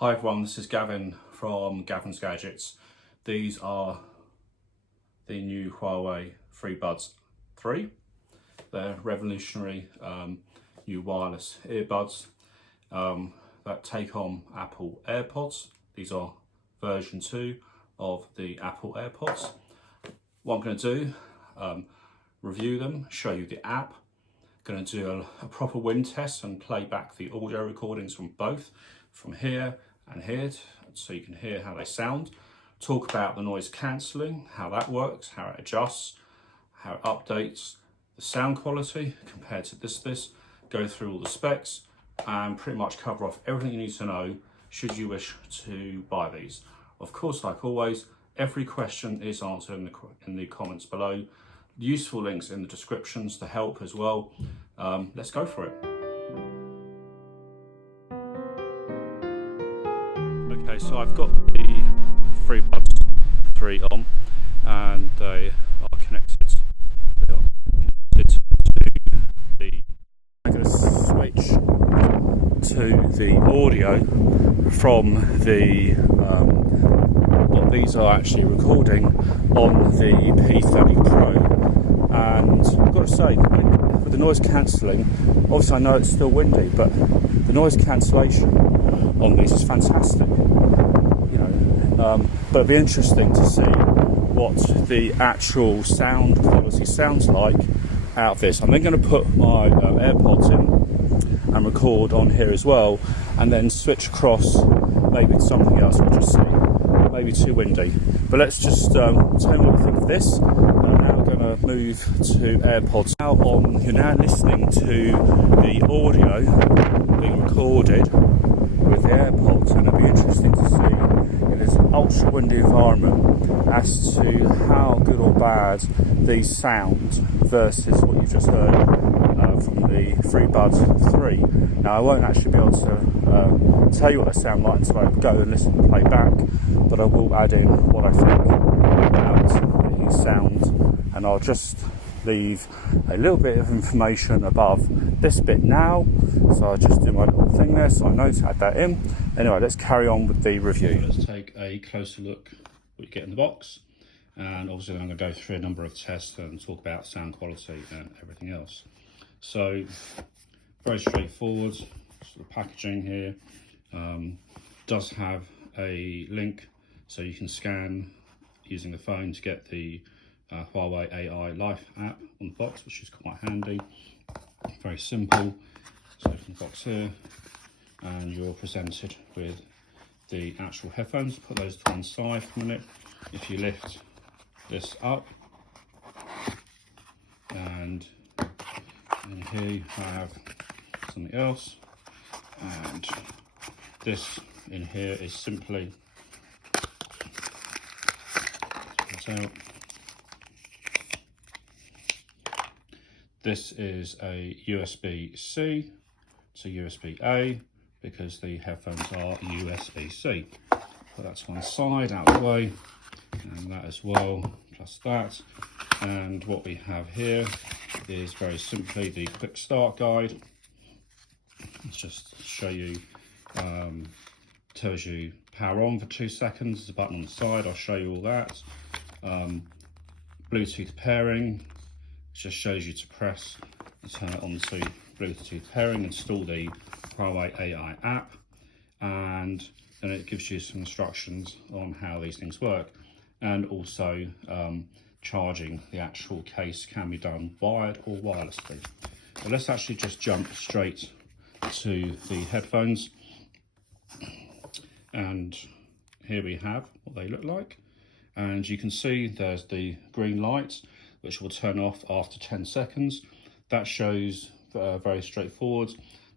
Hi everyone, this is Gavin from Gavin's Gadgets. These are the new Huawei FreeBuds 3. They're revolutionary new wireless earbuds that take on Apple AirPods. These are version 2 of the Apple AirPods. What I'm going to do, review them, show you the app. Going to do a proper wind test and play back the audio recordings from both, from here and here, so you can hear how they sound. Talk about the noise cancelling, how that works, how it adjusts, how it updates the sound quality compared to this. Go through all the specs and pretty much cover off everything you need to know should you wish to buy these. Of course, like always, every question is answered in the comments below. Useful links in the descriptions to help as well. Let's go for it. Okay, so I've got the FreeBuds 3 on, and they are connected. They are connected to the. I'm going to switch to the audio from the what these are actually recording on the P30 Pro, and I've got to say, with the noise cancelling, obviously I know it's still windy, but the noise cancellation on these is fantastic. But it'd be interesting to see what the actual sound quality sounds like out of this. I'm then going to put my AirPods in and record on here as well, and then switch across maybe to something else. We'll just see. Maybe too windy. But let's just tell me what you think of this. I'm now going to move to AirPods. You're now listening to the audio being recorded with the AirPods, and it'll be interesting to see in this ultra windy environment as to how good or bad these sound versus what you've just heard from the FreeBuds 3. Now I won't actually be able to tell you what they sound like until I go and listen to play back, but I will add in what I think about the sound, and I'll just leave a little bit of information above this bit now. So I'll just do my little thing there, so I know to add that in. Anyway, let's carry on with the review. Let's take a closer look what you get in the box, and obviously I'm going to go through a number of tests and talk about sound quality and everything else. So very straightforward. So the packaging here does have a link, so you can scan using the phone to get the Huawei AI Life app on the box, which is quite handy. Very simple. So from the box here, and you're presented with the actual headphones. Put those to one side for a minute. If you lift this up, and in here you have something else, and this in here is simply out. This is a USB-C to USB-A because the headphones are USB-C. Put that to one side, out of the way, and that as well, plus that. And what we have here is very simply the quick start guide. Let's just show you, tells you power on for 2 seconds. There's a button on the side, I'll show you all that. Bluetooth pairing, just shows you to press and turn it on to Bluetooth pairing, install the Huawei AI app, and then it gives you some instructions on how these things work. And also charging the actual case can be done wired or wirelessly. But let's actually just jump straight to the headphones, and here we have what they look like. And you can see there's the green light, which will turn off after 10 seconds. That shows very straightforward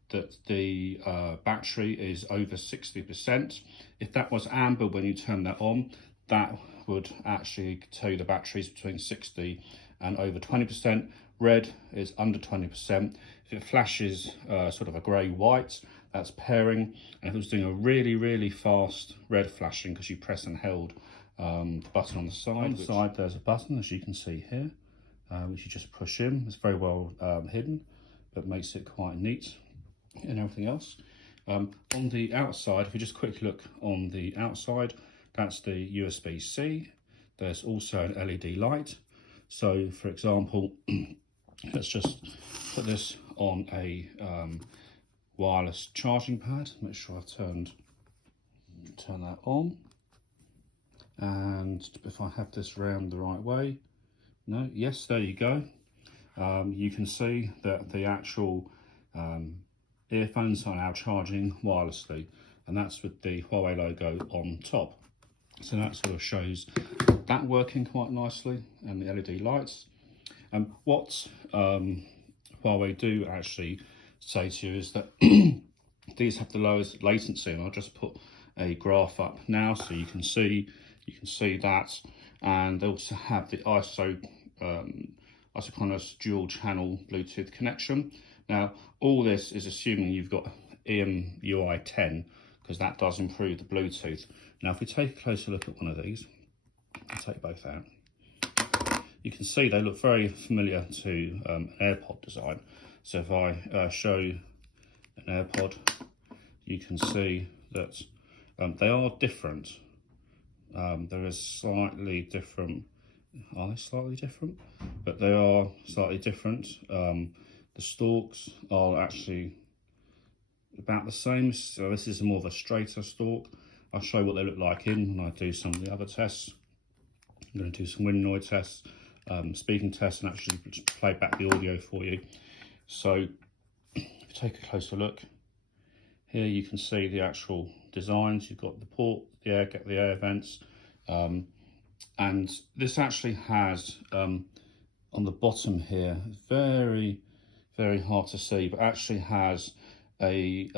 that the battery is over 60%. If that was amber when you turn that on, that would actually tell you the battery is between 60 and over 20%. Red is under 20%. If it flashes sort of a grey-white, that's pairing. And if it was doing a really fast red flashing because you press and held the button on the side. On the side there's a button, as you can see here, which you just push in. It's very well hidden, but makes it quite neat and everything else. On the outside, if we just quickly look on the outside, that's the USB-C. There's also an LED light. So for example, let's just put this on a wireless charging pad. Make sure I've turn that on. And if I have this round the right way, no, yes, there you go. You can see that the actual earphones are now charging wirelessly, and that's with the Huawei logo on top. So that sort of shows that working quite nicely, and the LED lights. What Huawei do actually say to you is that these have the lowest latency, and I'll just put a graph up now so you can see that. And they also have the isocronous dual channel Bluetooth connection. Now all this is assuming you've got EMUI 10, because that does improve the Bluetooth. Now if we take a closer look at one of these, I'll take both out, you can see they look very familiar to an AirPod design. So if I show an AirPod, you can see that they are different. There is slightly different, are they slightly different? But they are slightly different. The stalks are actually about the same. So this is more of a straighter stalk. I'll show you what they look like when I do some of the other tests. I'm going to do some wind noise tests, speaking tests, and actually play back the audio for you. So if you take a closer look, here you can see the actual designs. You've got the port, the air vents, and this actually has on the bottom here, very hard to see, but actually has a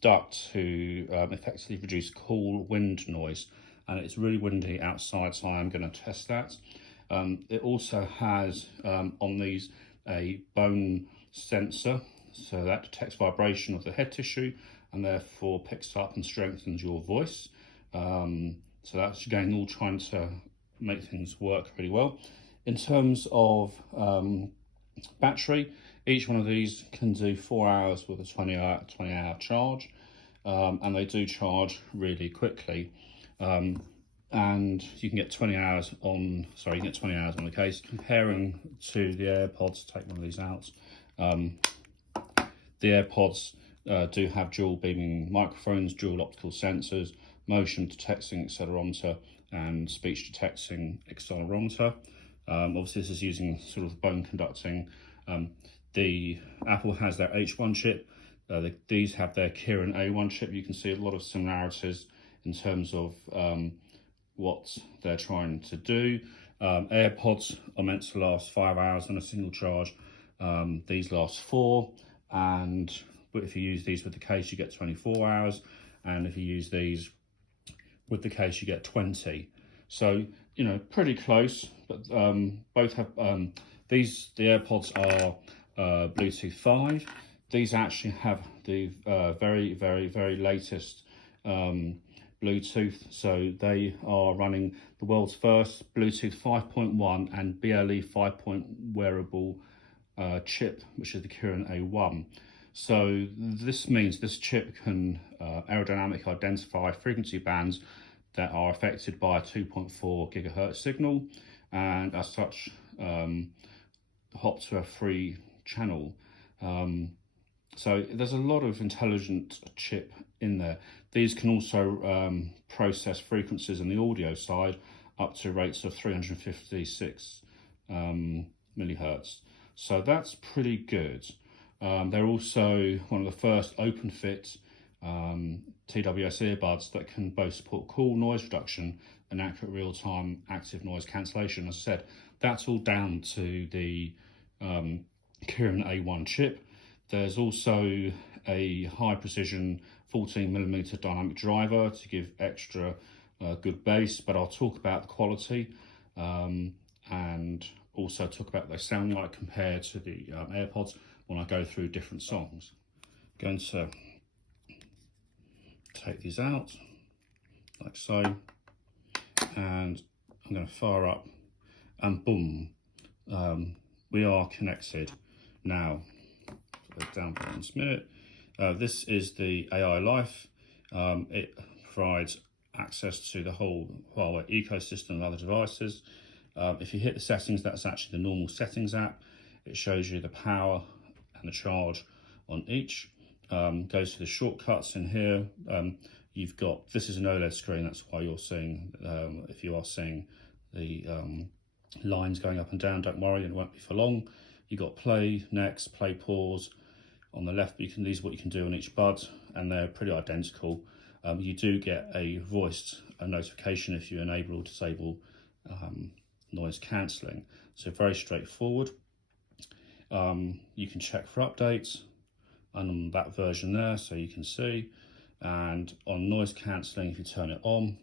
duct to effectively reduce cool wind noise, and it's really windy outside, so I am going to test that. It also has on these a bone sensor, so that detects vibration of the head tissue and therefore picks up and strengthens your voice. So that's again all trying to make things work really well. In terms of battery, each one of these can do 4 hours with a 20 hour charge, and they do charge really quickly. And you can get 20 hours on the case. Comparing to the AirPods, take one of these out. The AirPods do have dual beaming microphones, dual optical sensors, motion detecting accelerometer, and speech detecting accelerometer. Obviously this is using sort of bone conducting. The Apple has their H1 chip. These have their Kirin A1 chip. You can see a lot of similarities in terms of what they're trying to do. AirPods are meant to last 5 hours on a single charge. These last 4, but if you use these with the case, you get 24 hours, and if you use these with the case, you get 20. So, you know, pretty close, but both have, the AirPods are Bluetooth 5. These actually have the very latest Bluetooth, so they are running the world's first Bluetooth 5.1 and BLE 5 wearable chip, which is the Kirin A1. So this means this chip can aerodynamically identify frequency bands that are affected by a 2.4 gigahertz signal, and as such hop to a free channel. So there's a lot of intelligent chip in there. These can also process frequencies in the audio side up to rates of 356 millihertz. So that's pretty good. They're also one of the first open fit TWS earbuds that can both support cool noise reduction and accurate real-time active noise cancellation. As I said, that's all down to the Kirin A1 chip. There's also a high precision 14mm dynamic driver to give extra good bass, but I'll talk about the quality and also talk about what they sound like compared to the AirPods when I go through different songs. I'm going to take these out like so, and I'm going to fire up, and boom, we are connected now. Put that down for 1 minute, This is the AI Life. It provides access to the whole Huawei ecosystem of other devices. If you hit the settings, that's actually the normal settings app. It shows you the power and the charge on each. Goes to the shortcuts in here. You've got, this is an OLED screen, that's why you're seeing, if you are seeing the lines going up and down, don't worry, it won't be for long. You've got play, next, play, pause. On the left, these are what you can do on each bud, and they're pretty identical. You do get a voiced notification if you enable or disable noise cancelling. So very straightforward. You can check for updates on that version there, so you can see. And on noise cancelling, if you turn it on,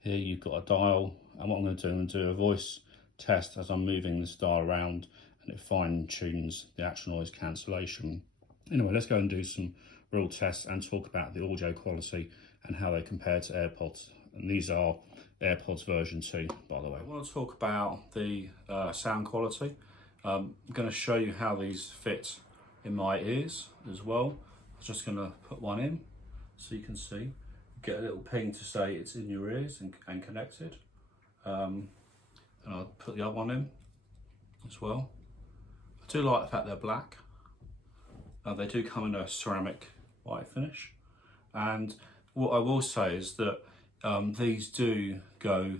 here you've got a dial. And what I'm going to do a voice test as I'm moving this dial around, and it fine tunes the actual noise cancellation. Anyway, let's go and do some real tests and talk about the audio quality and how they compare to AirPods. And these are AirPods version 2, by the way. I want to talk about the sound quality. I'm going to show you how these fit in my ears as well. I'm just going to put one in so you can see. Get a little ping to say it's in your ears and connected. And I'll put the other one in as well. I do like the fact they're black. They do come in a ceramic white finish. And what I will say is that these do go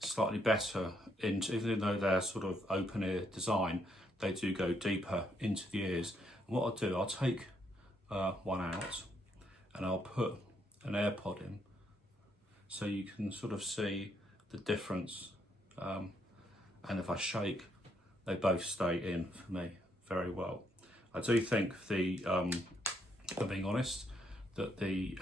slightly better into, even though they're sort of open ear design, they do go deeper into the ears. And what I'll do, I'll take one out and I'll put an AirPod in so you can sort of see the difference. And if I shake, they both stay in for me very well. I do think for being honest, that the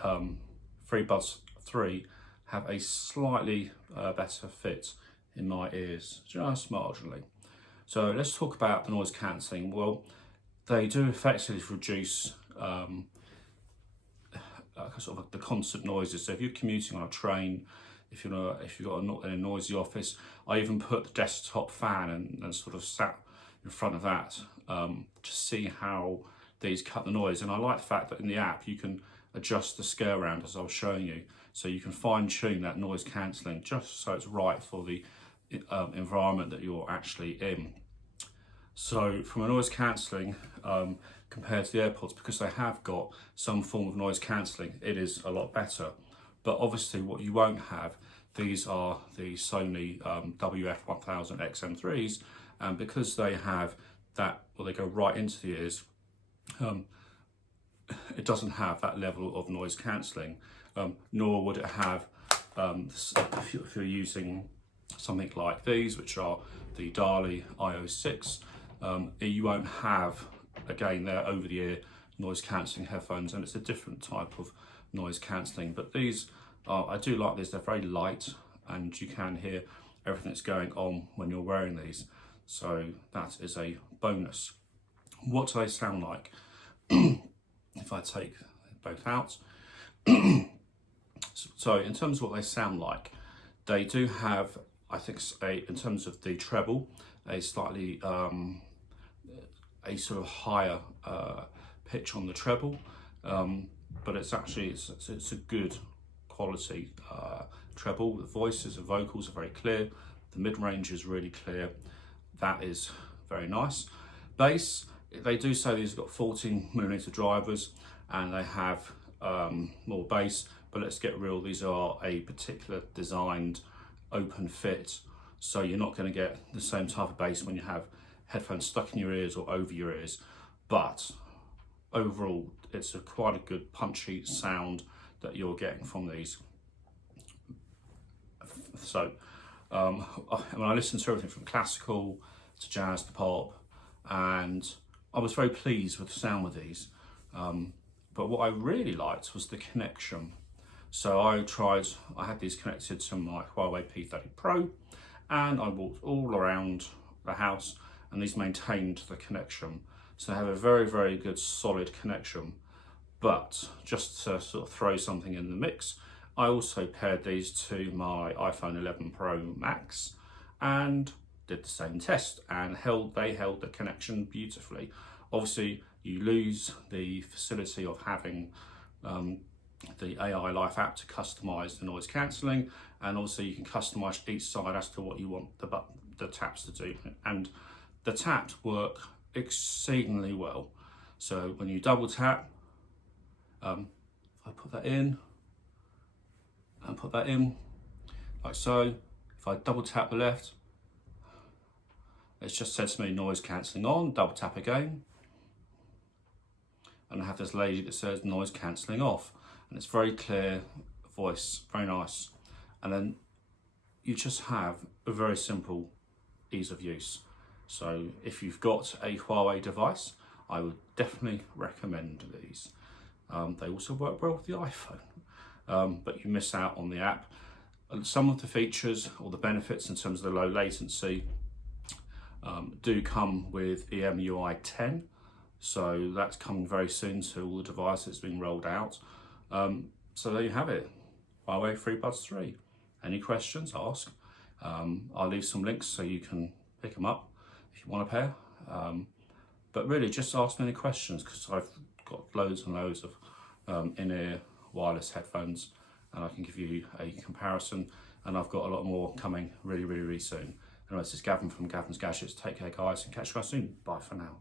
FreeBuds 3 have a slightly better fit in my ears, just marginally. So let's talk about the noise cancelling. Well, they do effectively reduce sort of the constant noises. So if you're commuting on a train, if you've got a noisy office, I even put the desktop fan and sort of sat in front of that to see how these cut the noise. And I like the fact that in the app you can adjust the scale round as I was showing you, so you can fine tune that noise cancelling just so it's right for the environment that you're actually in. So from a noise cancelling, compared to the AirPods, because they have got some form of noise cancelling, it is a lot better. But obviously what you won't have, these are the Sony WF-1000 XM3s, and because they have that, well, they go right into the ears, it doesn't have that level of noise cancelling, nor would it have, if you're using something like these, which are the Dali IO6, you won't have, again, they're over-the-ear noise cancelling headphones, and it's a different type of noise cancelling. But these I do like this. They're very light, and you can hear everything that's going on when you're wearing these, so that is a bonus. What do they sound like? If I take both out, so in terms of what they sound like, they do have, I think, in terms of the treble, a slightly a sort of higher pitch on the treble, but it's actually it's a good quality treble. The voices and vocals are very clear. The mid-range is really clear. That is very nice. Bass, they do say these have got 14mm drivers and they have more bass, but let's get real, these are a particular designed open fit, so you're not going to get the same type of bass when you have headphones stuck in your ears or over your ears. But overall, it's quite a good punchy sound that you're getting from these. So when I listened to everything from classical to jazz to pop, and I was very pleased with the sound with these. But what I really liked was the connection. So I had these connected to my Huawei P30 Pro, and I walked all around the house, and these maintained the connection. So they have a very, very good solid connection. But just to sort of throw something in the mix, I also paired these to my iPhone 11 Pro Max and did the same test, and they held the connection beautifully. Obviously, you lose the facility of having the AI Life app to customize the noise cancelling, and also you can customize each side as to what you want the taps to do. And the taps work exceedingly well. So when you double tap, if I put that in and put that in like so, if I double tap the left, it's just said to me noise cancelling on. Double tap again, and I have this lady that says noise cancelling off, and it's very clear voice, very nice. And then you just have a very simple ease of use. So if you've got a Huawei device, I would definitely recommend these. They also work well with the iPhone, but you miss out on the app. Some of the features or the benefits in terms of the low latency do come with EMUI 10. So that's coming very soon to all the devices being rolled out. So there you have it, Huawei FreeBuds 3. Any questions, ask. I'll leave some links so you can pick them up if you want a pair. But really just ask me any questions, because I've got loads and loads of in-ear wireless headphones, and I can give you a comparison, and I've got a lot more coming really soon. Anyway, this is Gavin from Gavin's Gadgets. Take care guys, and catch you guys soon. Bye for now.